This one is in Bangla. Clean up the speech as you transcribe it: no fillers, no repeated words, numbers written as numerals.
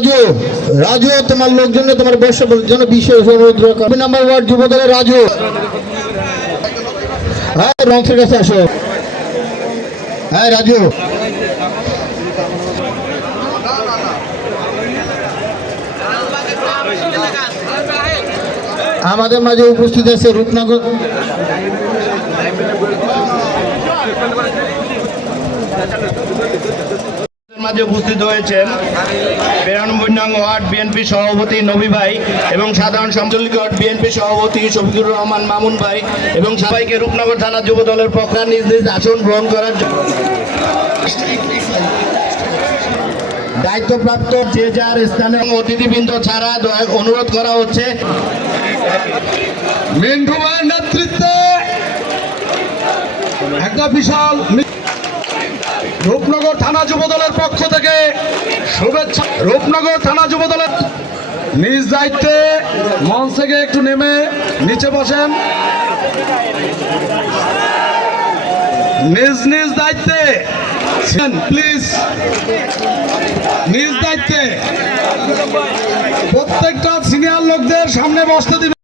রাজু রাজু তোমার লোকজন তোমার বর্ষার জন্য বিশেষ অনুরোধ করবে। নাম্বার ওয়ার্ড যুবদলের রাজু, হ্যাঁ রংসের কাছে আসো। হ্যাঁ রাজু, আমাদের মাঝে উপস্থিত আছে রূপনগর মাঝে উপস্থিত হয়েছেন 92 নং ওয়ার্ড বিএনপি সভাপতি নবী ভাই এবং সাধারণ সম্পাদক ওয়ার্ড বিএনপি সভাপতি শফিকুর রহমান মামুন ভাই এবং সবাইকে রূপনগর থানা যুব দলের পক্ষ নিজ নিজ আসন গ্রহণ করার জন্য দায়িত্বপ্রাপ্ত যে যার স্থানে অতিথিবৃন্দ ছাড়া অনুরোধ করা হচ্ছে। মিন্টু ভাইয়ের নেতৃত্বে একটা বিশাল রূপনগর থানা যুব দলের পক্ষ থেকে শুভেচ্ছা। রূপনগর থানা যুব দলের নিজ দায়িত্বে মঞ্চ থেকে একটু নেমে নিচে বসেন। নিজ নিজ দায়িত্বে প্লিজ, নিজ দায়িত্বে প্রত্যেকটা সিনিয়র লোকদের সামনে বসতে দিবেন।